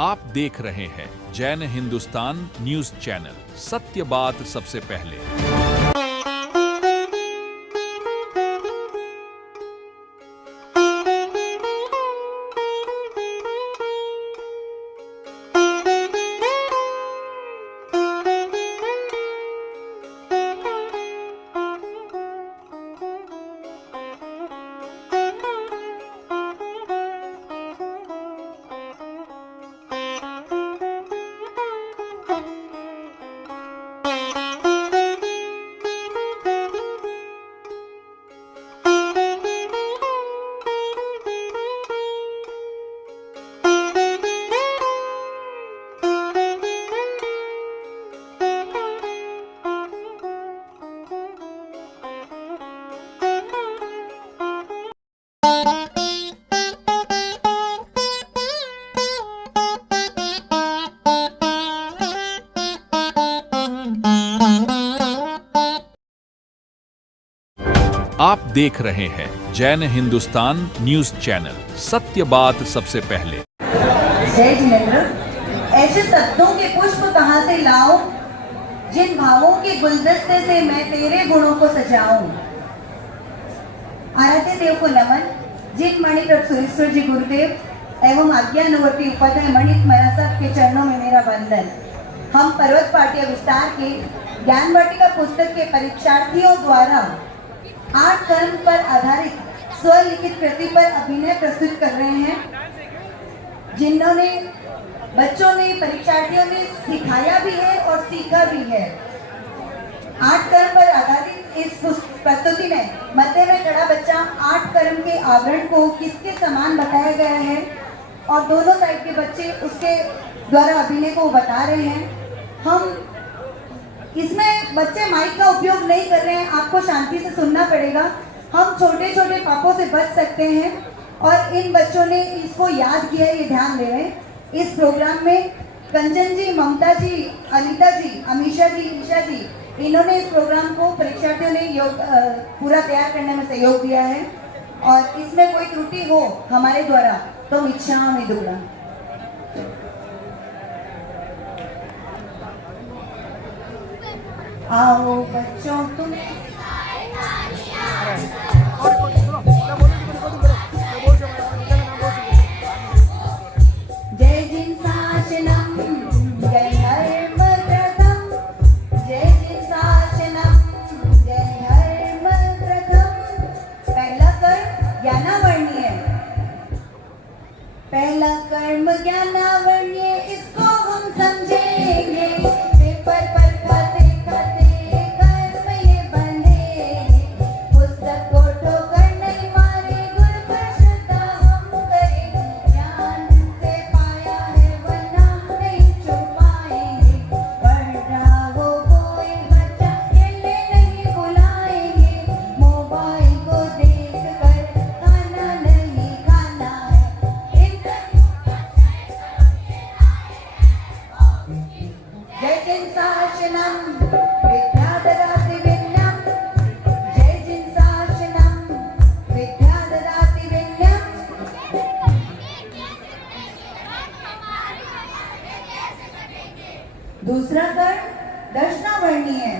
आप देख रहे हैं जैन हिंदुस्तान न्यूज चैनल, सत्य बात सबसे पहले। आप देख रहे हैं जैन हिंदुस्तान न्यूज चैनल, सत्य बात सबसे पहले। जय जिनेंद्र, ऐसे शब्दों के पुष्प कहाँ से लाऊं, जिन भावों के गुलदस्ते से मैं तेरे गुणों को सजाऊं। आराध्य देव को नमन। जिन मणिप्रभ सुरेश्वर जी गुरुदेव एवं आज्ञानुवर्ती उपाध्याय मणिक महाराज साहब के चरणों में मेरा वंदन। हम पर्वत पाटिया विस्तार के ज्ञान वाटिका पुस्तक के परीक्षार्थियों द्वारा 8 कर्म पर आधारित स्वलिखित कृति पर अभिनय प्रस्तुत कर रहे हैं, जिन्होंने बच्चों ने, परीक्षार्थियों ने सिखाया भी है और सीखा भी है। 8 कर्म पर आधारित इस प्रस्तुति में मध्य में खड़ा बच्चा 8 कर्म के आवरण को किसके समान बताया गया है और दोनों साइड के बच्चे उसके द्वारा अभिनय को बता रहे हैं। हम इसमें बच्चे माइक का उपयोग नहीं कर रहे हैं, आपको शांति से सुनना पड़ेगा। हम छोटे छोटे पापों से बच सकते हैं और इन बच्चों ने इसको याद किया है, ये ध्यान दे रहे हैं। इस प्रोग्राम में कंचन जी, ममता जी, अनीता जी, अमीशा जी, ईशा जी, इन्होंने इस प्रोग्राम को परीक्षार्थियों ने पूरा तैयार करने में सहयोग दिया है और इसमें कोई त्रुटि हो हमारे द्वारा तो क्षमा दूंगा। आओ बच्चों तुम जय जिन शासनम जय धर्म प्रथम, जय जिन शासनम जय धर्म प्रथम। पहला कर्म ज्ञानावर्णीय, पहला कर्म ज्ञानावर्णीय, इसको हम समझेंगे। पेपर पर दूसरा कर्म दर्शनावर्णीय है।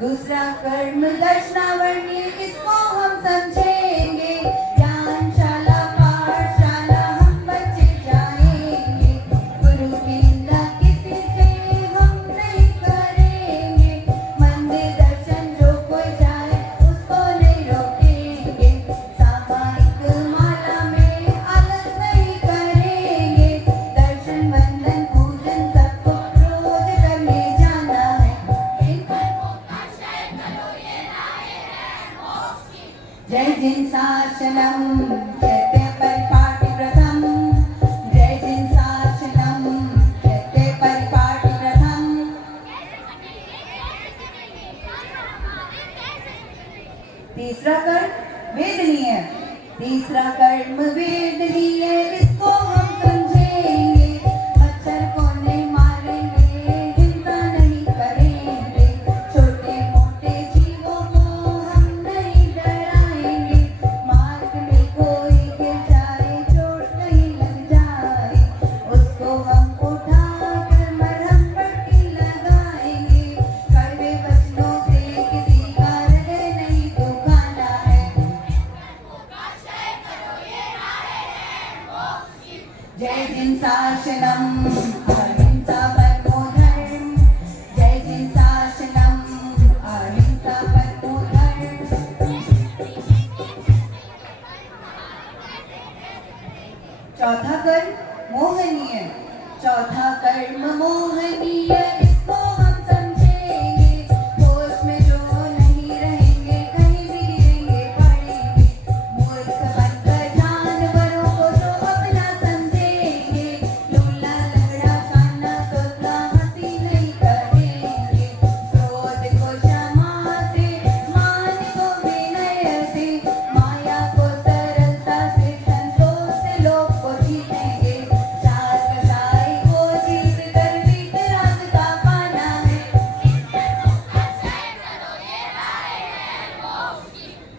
दूसरा कर्म दर्शनावर्णीय, इसको हम समझेंगे। ज्ञानशाला पाठशाला हम बच्चे जाएंगे, गुरु की निंदा किसी से हम नहीं करेंगे। मंदिर दर्शन जो कोई जाए उसको नहीं रोकेंगे। सामायिक माला में आलस नहीं करेंगे। दर्शन बंधन पूजन सबको जय जिन शासनम जय परिपाटि प्रथम, जय जिन शासनम जय परिपाटि प्रथम। तीसरा कर्म वेदनीय, तीसरा कर्म वेदनीय, इसको हम समझेंगे। मच्छर को नहीं मारेंगे, हिंसा नहीं करेंगे, छोटे मोटे जीवों को हम नहीं डराएंगे। मार्ग में कोई गिर जाए, चोट नहीं लग जाए, उसको जय जिन शासनम अहिंसा परमो धर्म, जय जिन शासनम अहिंसा परमो धर्म। चौथा कर्म मोहनीय, चौथा कर्म मोहनीय, इसको हम समझेंगे। होश में जो नहीं रहेंगे, कहीं भी गिरेंगे पड़ेंगे। मूर्ख बनकर जानवरों को जो अपना समझेंगे, लूला लंगड़ा खाना तोतला हंसी नहीं करेंगे। क्रोध को क्षमा से, मान को विनय से, माया को सरलता से, संतोष से लोग को जीतेंगे। चार कसाई को जीत कर वीतराग का पाना है।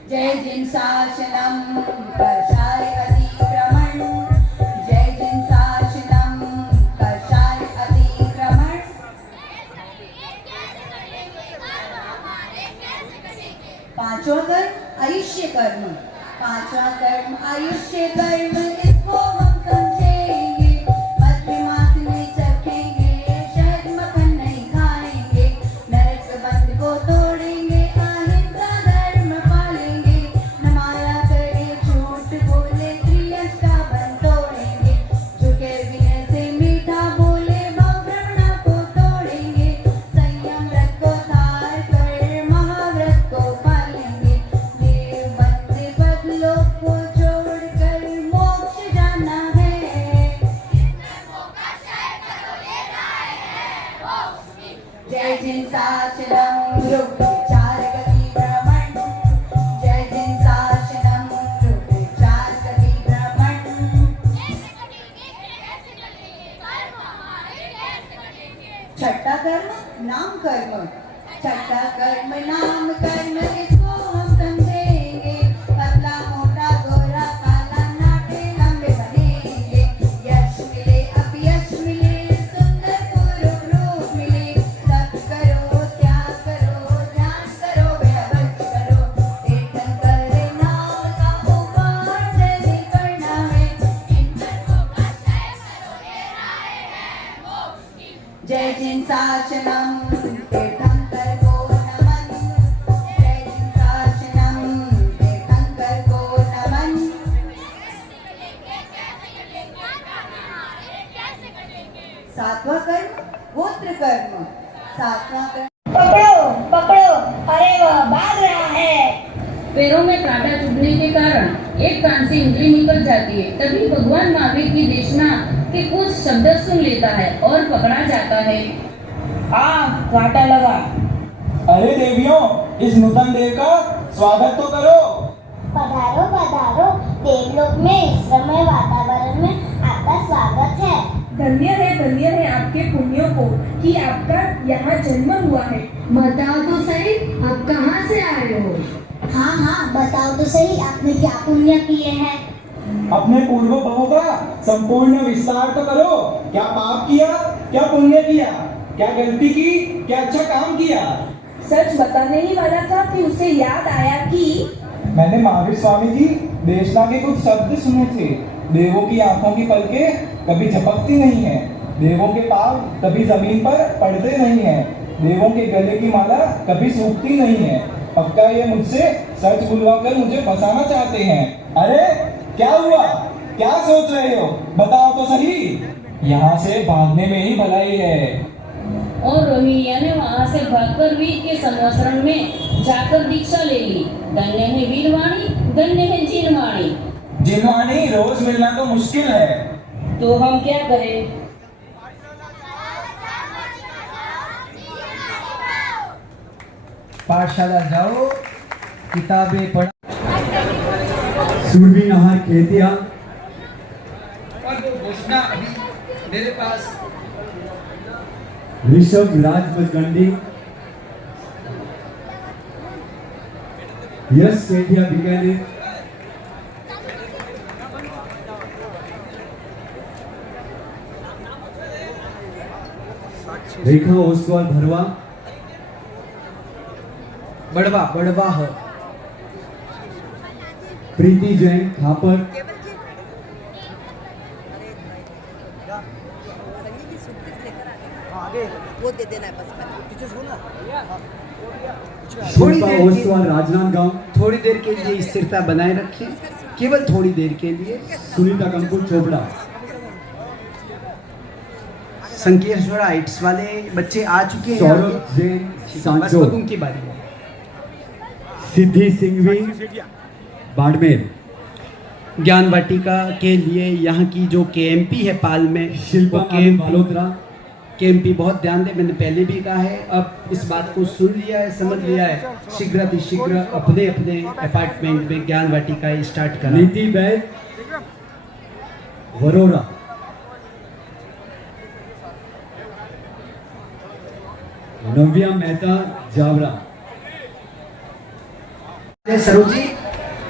जय जिन शासनम कषाय अतिक्रमण, जय जिन शासनम कषाय अतिक्रमण। पांचवा कर्म आयुष्य कर्म, पांचवा कर्म आयुष्य कर्म, इसको हम समझेंगे। मध्य मास में चखेंगे, शहद मक्खन नहीं खाएंगे। नरक बंध को तोड़ेंगे, अहिंसा धर्म पालेंगे। न माया करे झूठ बोले, त्रियंश का बंध तोड़ेंगे। झुके विनय से मीठा बोले, भवभ्रमणा को तोड़ेंगे। संयम व्रत को धार कर महाव्रत को पालेंगे। देव बंदे बदलों को छोड़कर मोक्ष जाना है। जय जिन शासनम युग विचार गति भ्रमण, जय जिन शासनम युग विचार गति भ्रमण। छठा कर्म नाम कर्म, छठा कर्म नाम कर्म, इसको हम समझेंगे। पतला मोटा गोरा काला नाटे लंबे बनेंगे। यश मिले अपयश मिले, सुंदर पूर्व रूप मिले। तप करो त्याग करो, ध्यान करो बेहद करो। कीर्तन करे नाम का उपहार जैसे करना है। जय जिन शासनम तीर्थंकर को नमन, जय जिन शासनम तीर्थंकर को नमन। सातवां कर्म गोत्र कर्म, सातवां कर्म पकड़ो पकड़ो, अरे वह भाग रहा है। पैरों में कांटा चुभने के कारण एक कान से उंगली निकल जाती है। तभी भगवान महावीर की देशना के कुछ शब्द सुन लेता है और पकड़ा जाता है। कांटा लगा। अरे देवियों, इस नूतन देव का स्वागत तो करो। पधारो पधारो, देवलोक में इस समय वातावरण में आपका स्वागत है। धन्य है आपके पुण्यों को कि आपका यहाँ जन्म हुआ है। बताओ तो सही, आप कहाँ से आए हो? हाँ बताओ तो सही, आपने क्या पुण्य किए हैं? अपने पूर्व भवों का संपूर्ण विस्तार तो करो। क्या पाप किया, क्या पुण्य किया, क्या गलती की, क्या अच्छा काम किया? सच बताने ही वाला था कि उसे याद आया कि मैंने महावीर स्वामी की देशना के कुछ शब्द सुने थे। देवों की आंखों की पलकें कभी झपकती नहीं है, देवों के पांव कभी जमीन पर पड़ते नहीं है, देवों के गले की माला कभी सूखती नहीं है। पक्का ये मुझसे सच बुलवाकर मुझे फंसाना चाहते हैं। अरे क्या हुआ, क्या सोच रहे हो, बताओ तो सही। यहाँ से भागने में ही भलाई है। और रोहिणिया ने वहाँ से भागकर वीर के संवत्सरण में जाकर दीक्षा ले ली। धन्य है वीरवाणी, धन्य है जिनवाणी। जिनवाणी रोज मिलना तो मुश्किल है। तो हम क्या करें? पाठशाला जाओ, किताबें पढ़ो। सूरबी नहर खेतिया और वो घोषणा अभी मेरे पास। ऋषभ राजमजगंडी, यश सेठिया बीकानेर, रेखा ओसवाल भरवा, बड़वा हो। प्रीति जैन थापर, वो दे देना है बस थोड़ी शिल्पा देर के- ओसवाल राजनांदगांव, थोड़ी देर के लिए स्थिरता बनाए रखें, केवल थोड़ी देर के लिए। सुनीता कंकुल चोपड़ा, संकेश्वर हाइट्स वाले बच्चे आ चुके हैं। सौरभ जैन बस सांचो, अब उनकी बारी है। सिद्धि सिंघवी बाड़मेर, ज्ञान वाटिका के लिए यहाँ की जो केएमपी है पाल में, शिल्पा वो आनंद मल्होत्रा, केएमपी बहुत ध्यान दे। मैंने पहले भी कहा है, अब इस बात को सुन लिया है, समझ लिया है। शीघ्र अपने अपने अपार्टमेंट में ज्ञान वाटिका स्टार्ट करा। नीति बैद वरोरा, नव्या मेहता जावरा, सरोज जी,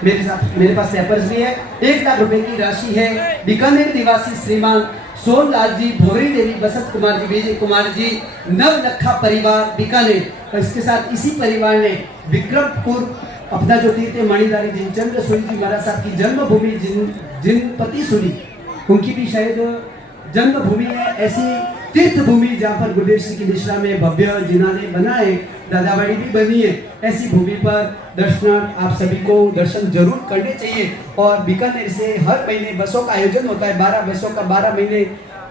मेरे पास पेपर्स भी है। 1 लाख रुपए की राशि है। बीकानेर निवासी श्रीमान सोनलाल जी, भोरी देवी, बसंत कुमार जी, विजय कुमार जी, नवलखा परिवार बीकानेर, और इसके साथ इसी परिवार ने विक्रमपुर अपना जो तीर्थ है मणिधारी जिनचंद्र सूरी जी महाराज साहब की जन्मभूमि जिनपति सूरी, उनकी भी शायद जन्मभूमि है। ऐसी तीर्थ भूमि जहाँ पर गुरुदेव श्री की दिशा में भव्य जिनाने बना है, दादाबाड़ी भी बनी है। ऐसी भूमि पर दर्शनार्थ आप सभी को दर्शन जरूर करने चाहिए। और बीकानेर से हर महीने बसों का आयोजन होता है, 12 बसों का 12 महीने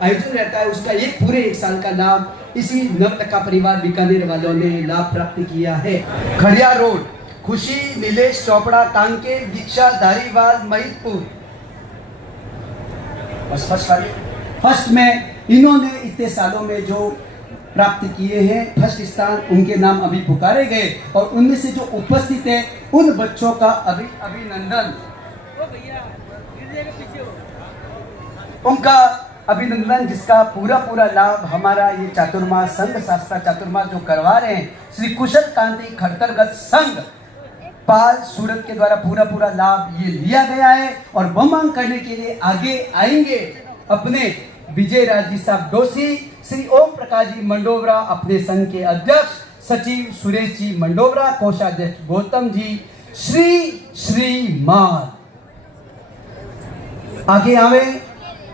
आयोजन रहता है। उसका पूरे 1 साल का लाभ इसी नवलखा परिवार बीकानेर वालों ने लाभ प्राप्त किया है। खड़िया रोड, खुशी नीलेश चोपड़ा, कांकेर, दीक्षा, धारीवाल, महिदपुर। फर्स्ट में इन्होंने इतने सालों में जो प्राप्त किए हैं, फर्स्ट स्थान उनके नाम अभी पुकारे गए, और उनमें से जो उपस्थित है उन बच्चों का अभिनंदन, उनका अभिनंदन, जिसका पूरा लाभ हमारा ये चातुर्मास संघ शास्त्रा चातुर्मास जो करवा रहे हैं श्री कुशल कांति खड़तरगत संघ पाल सूरत के द्वारा पूरा लाभ ये लिया गया है। और बमांग करने के लिए आगे आएंगे अपने विजय राज जी साहब डोसी, श्री ओम प्रकाश जी मंडोवरा, अपने संघ के अध्यक्ष सचिव सुरेश जी मंडोवरा, कोषाध्यक्ष गौतम जी, श्री माल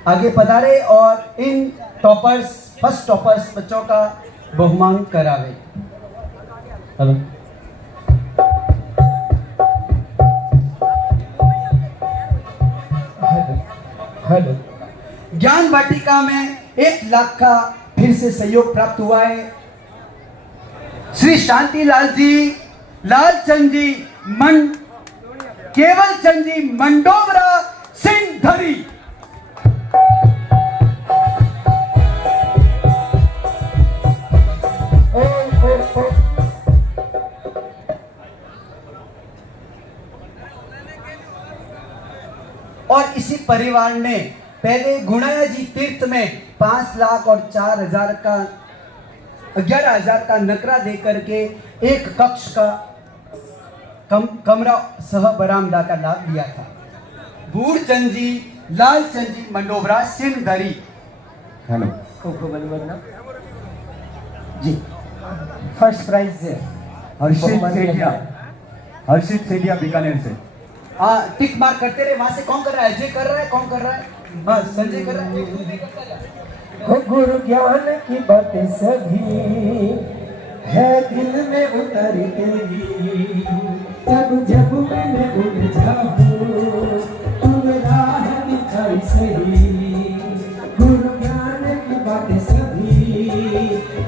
आगे पधारे और इन टॉपर्स, फर्स्ट टॉपर्स बच्चों का बहुमान करावे। हेलो, ज्ञान वाटिका में 1 लाख का फिर से सहयोग प्राप्त हुआ है। श्री शांतिलाल जी, लालचंद जी, केवल चंद जी मंडोवरा, सिंधरी। और इसी परिवार ने पहले गुणाया जी तीर्थ में 5 लाख और 4,000 का 11,000 का नकरा दे करके एक कक्ष का कमरा सह बरामदा का लाभ लिया था। बूढ़चंद जी, लालचंद जी मंडोवरा, सिंधरी। हेलो, जी, फर्स्ट प्राइज है हर्षित सेठिया बीकानेर से। टिक मार्क करते रहे। वहां से कौन कर रहा है? अजय कर रहा है। कौन कर रहा है? बस संजय कर रहा है। गुरु ज्ञान की बातें सभी है दिल में उतरती, जब मैं उलझाऊं तुम राह दिखाई सही। गुरु ज्ञान की बातें सभी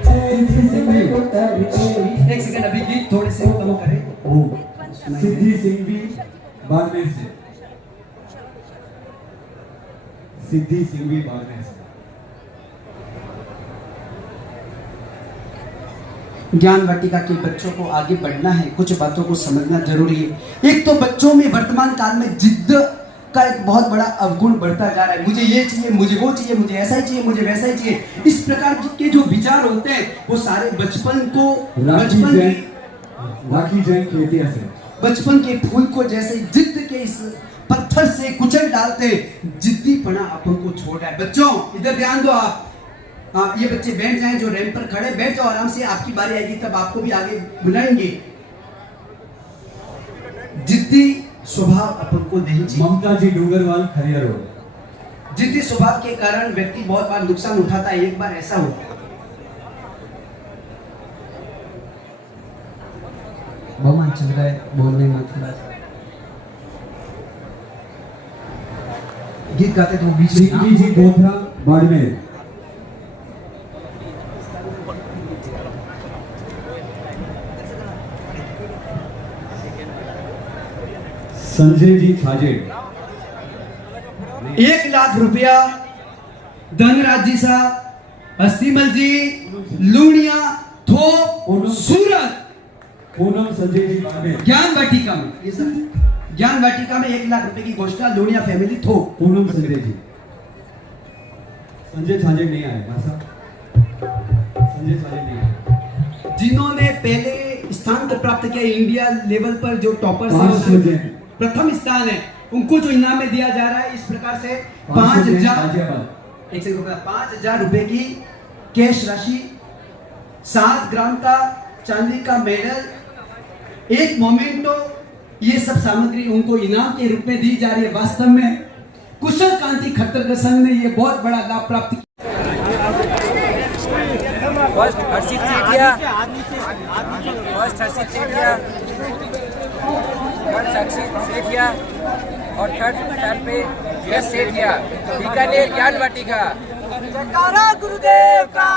है दिल में उतरती। एक सेकंड, अभी गीत थोड़े से कम करें। सिद्धि सिंघवी बाड़मेर से, सिद्धि सिंघवी बाड़मेर से। ज्ञान वाटिका के बच्चों को आगे बढ़ना है, कुछ बातों को समझना जरूरी है। एक तो बच्चों में वर्तमान काल में जिद्द का एक बहुत बड़ा अवगुण बढ़ता जा रहा है। मुझे ये चाहिए, मुझे वो चाहिए, मुझे ऐसा ही चाहिए, मुझे वैसा ही चाहिए। इस प्रकार के जो विचार होते हैं वो सारे बचपन के फूल को जैसे जिद्द के इस पत्थर से कुचल डालते, जिद्दीपना अपन को छोड़ रहा है। बच्चों इधर ध्यान दो आप। ये बच्चे बैठ जाएं जो रैंप पर खड़े, बैठ जाओ आराम से। आपकी बारी आएगी तब आपको भी आगे बुलाएंगे। जिद्दी स्वभाव अपन को नहीं चाहिए। ममता जी डूंगरवाल खरिया रोड। जिद्दी स्वभाव के कारण व्यक्ति बहुत बार नुकसान उठाता है। एक बार ऐसा हुआ, बहुमान चल रहा है बोलने में थोड़ा सा गीत गाते तो बीच में सिंघवी जी गोधरा बाड़मेर। संजय जी छाजेड़। 1 लाख रुपया धनराज जी सा अस्तिमल जी लूणिया थोप सूरत पूनम संजय जी बाड़मेर। ज्ञान वाटिका में ये सब ज्ञान वाटिका में 1 लाख रुपए की घोषणा लूणिया फैमिली थोप। पूनम संजय जी। संजय छाजेड़ नहीं आए भाई साहब, संजय छाजेड़ नहीं आए। जिन्होंने पहले स्थान को प्राप्त किया इंडिया लेवल पर जो टॉपर्स हैं, प्रथम स्थान है, उनको जो इनाम में दिया जा रहा है इस प्रकार से 5,000 रुपए की कैश राशि, 7 ग्राम का चांदी का मेडल, एक मोमेंटो, ये सब सामग्री उनको इनाम के रूप में दी जा रही है। वास्तव में कुशल कांति खट्टर संघ ने ये बहुत बड़ा लाभ प्राप्त किया। फर्स्ट हर्षित सेठिया, और थर्ड स्थान पे यश सेठिया, बीकानेर ज्ञान वाटिका। जयकारा गुरुदेव का।